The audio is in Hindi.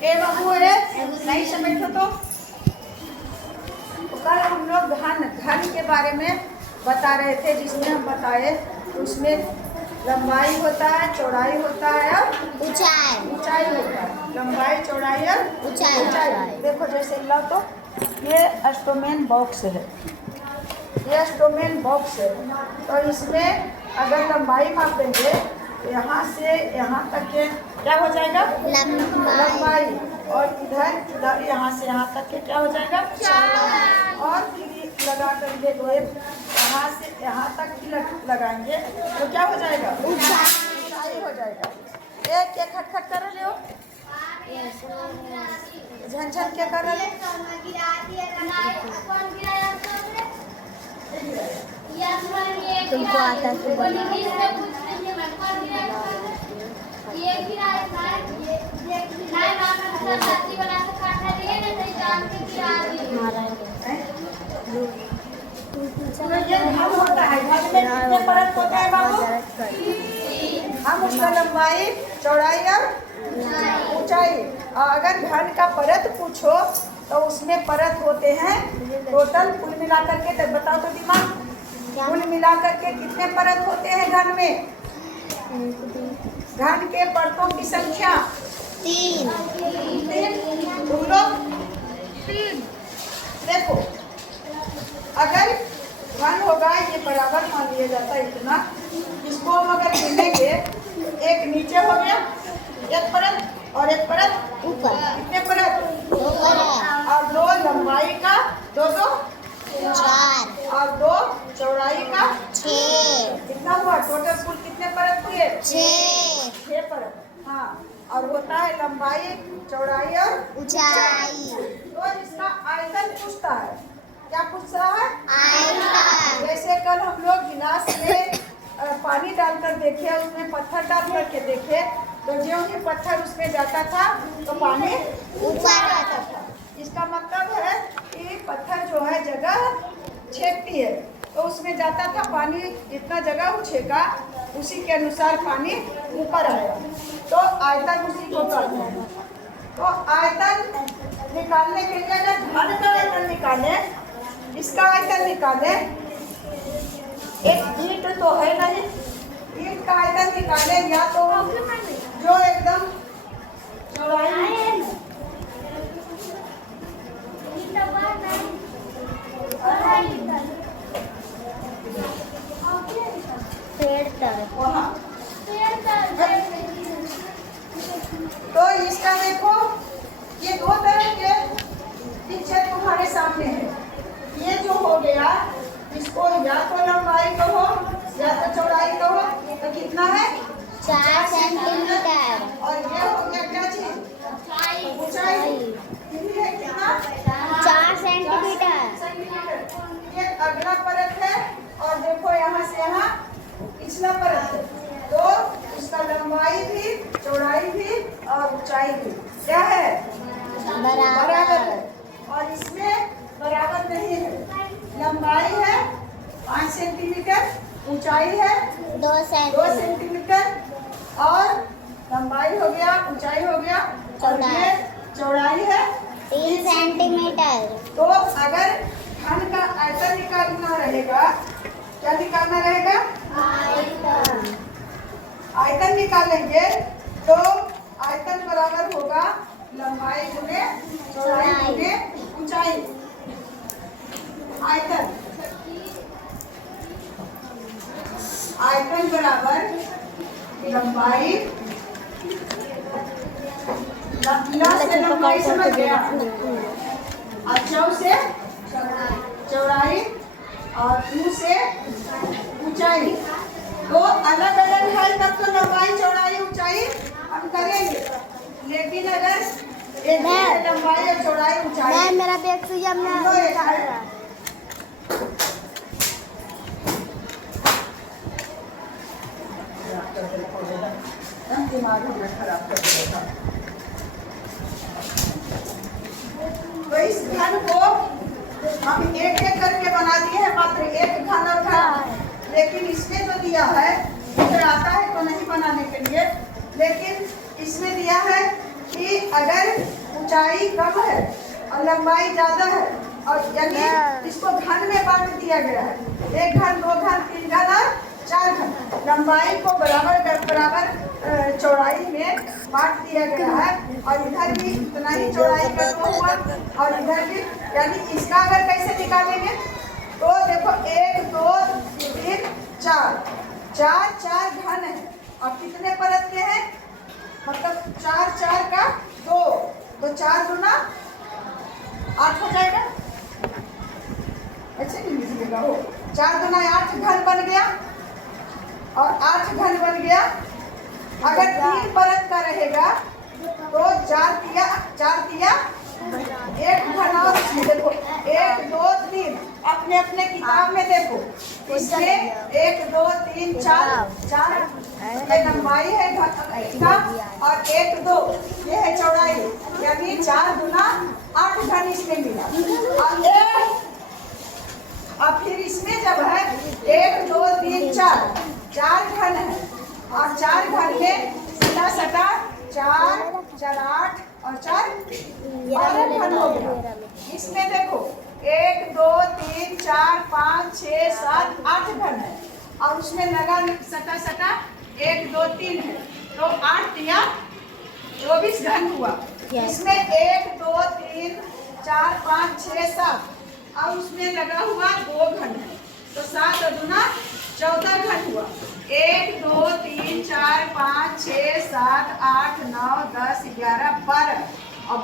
ए बाबू है नहीं समझो तो कल हम लोग घन के बारे में बता रहे थे, जिसमें हम बताए उसमें लंबाई होता है, चौड़ाई होता है और ऊंचाई होता है। लंबाई, चौड़ाई और ऊंचाई। देखो जैसे ला तो ये स्टोमेन बॉक्स है, ये स्टोमेन बॉक्स है। तो इसमें अगर लंबाई मापेंगे यहाँ से यहाँ तक के क्या हो जाएगा लंबाई, और इधर यहाँ से यहाँ तक के क्या हो जाएगा और फिर लगा करके दो यहाँ से यहाँ तक लगाएंगे तो क्या हो जाएगा ऊंचाई हो जाएगा। एक एक खटखट कर रहे हो, झनझन क्या कर रहे तुमको आता होता है। कितने परत होता है बाबू? हम उसका लंबाई, चौड़ाई और ऊंचाई। अगर घन का परत पूछो तो उसमें परत होते हैं टोटल कुल मिलाकर के, बताओ तो दिमाग, कुल मिलाकर के कितने परत होते हैं घन में? घन के परतों की संख्या 3। तुम लोग 3। देखो अगर घन होगा ये बराबर मान लिया जाता है इतना, इसको हम अगर गिनेंगे एक नीचे हो गया एक परत और एक परत ऊपर, कितने परत? और 2 लंबाई का 2 4 और 2 चौड़ाई का 6 कितना हुआ? टोटल कुल कितने परत हुए? 6 परत। हाँ, और होता है लंबाई, चौड़ाई और ऊंचाई। तो इसका आयतन पूछता है। क्या पूछ रहा है? आयतन। जैसे कल हम लोग गिलास में पानी डालकर देखे, उसमें पत्थर डाल करके देखे, तो जो भी पत्थर उसमें जाता था तो पानी ऊपर आता था। इसका मतलब है कि पत्थर जो है जगह छेदती है, तो उसमें जाता था पानी, जितना जगह उछेगा उसी के अनुसार पानी ऊपर आएगा। तो आयतन उसी को कहते हैं। तो आयतन निकालने के लिए अगर घन का आयतन निकाले, इसका आयतन निकाले, एक ईंट तो है नहीं, ईंट का आयतन निकाले या तो जो एकदम चौड़ाई वहाँ, तो इसका देखो ये 2 तरह के पिक्चर तुम्हारे सामने है। ये जो हो गया इसको या तो लंबाई कहो या तो चौड़ाई कहो, तो कितना है 4 सेंटीमीटर। और ये हो गया क्या चीज? ऊंचाई कितनी है? कितना? 4 सेंटीमीटर। ये अगला परत है और देखो यहाँ से यहाँ पिछला परत है, तो उसका लंबाई भी, चौड़ाई भी और ऊंचाई भी क्या है? बराबर है। और इसमें बराबर नहीं है। लंबाई है 5 सेंटीमीटर, ऊंचाई है 2 सेंटीमीटर, और लंबाई हो गया, ऊंचाई हो गया, और ये चौड़ाई है 3 सेंटीमीटर। तो अगर घन का आयतन निकालना रहेगा, क्या निकालना रहेगा? आयतन निकालेंगे तो आयतन बराबर होगा लंबाई गुने चौड़ाई गुने ऊंचाई। आयतन बराबर लंबाई, से लंबाई समझ गया, और से चौड़ाई और ऊ से ऊंचाई। तो अलग अलग है तब तो लंबाई, चौड़ाई, ऊंचाई हम करेंगे, लेकिन अगर एक ही लंबाई और चौड़ाई, ऊंचाई, मेरा बैग से दिमाग में खराब कर देगा। तो इस घन को हम एक एक करके बना दिए हैं, मात्र एक घन और घन, लेकिन इसमें जो दिया है, इधर आता है तो नहीं बनाने के लिए, लेकिन इसमें दिया है कि अगर ऊंचाई कम है और लंबाई ज्यादा है और यानी इसको घन में बांट दिया गया है, 1 घन 2 घन 3 घन और 4 घन, लंबाई को बराबर चौड़ाई में बांट दिया गया है और इधर भी इतना ही चौड़ाई का 2 हुआ और इधर भी, यानी इसका अगर कैसे निकालेंगे तो देखो 1 2 3 4 4 घन है और कितने परत के हैं, मतलब 4 का 2 तो 4 गुना 8 हो जाएगा, ऐसे नहीं लिखिएगा हो, 4 गुना 8 घन बन गया और 8 घन बन गया। अगर 3 परत का रहेगा तो 4 तिया 1 घन और इसमें देखो 1 2 3 अपने अपने किताब में देखो, इसमें 1 2 3 4 ये लंबाई है इसका और 1 2 ये है चौड़ाई, यानी 4 गुना 8 घन इसमें मिला और फिर इसमें जब है 1 2 3 4 घन है और 4 घन में सटा 4 4 8 और 4 12 घन हो गया। इसमें देखो 1 2 3 4 5 6 7 8 घन है और उसमें लगा सटा 1 2 3 है तो 8 तिया 24 घन हुआ। इसमें 1 2 3 4 5 6 7 और उसमें लगा हुआ 2 घन है तो 7 दूना 14 घन हुआ। 1 2 3 4 5 6 7 8 9 10 11 12 और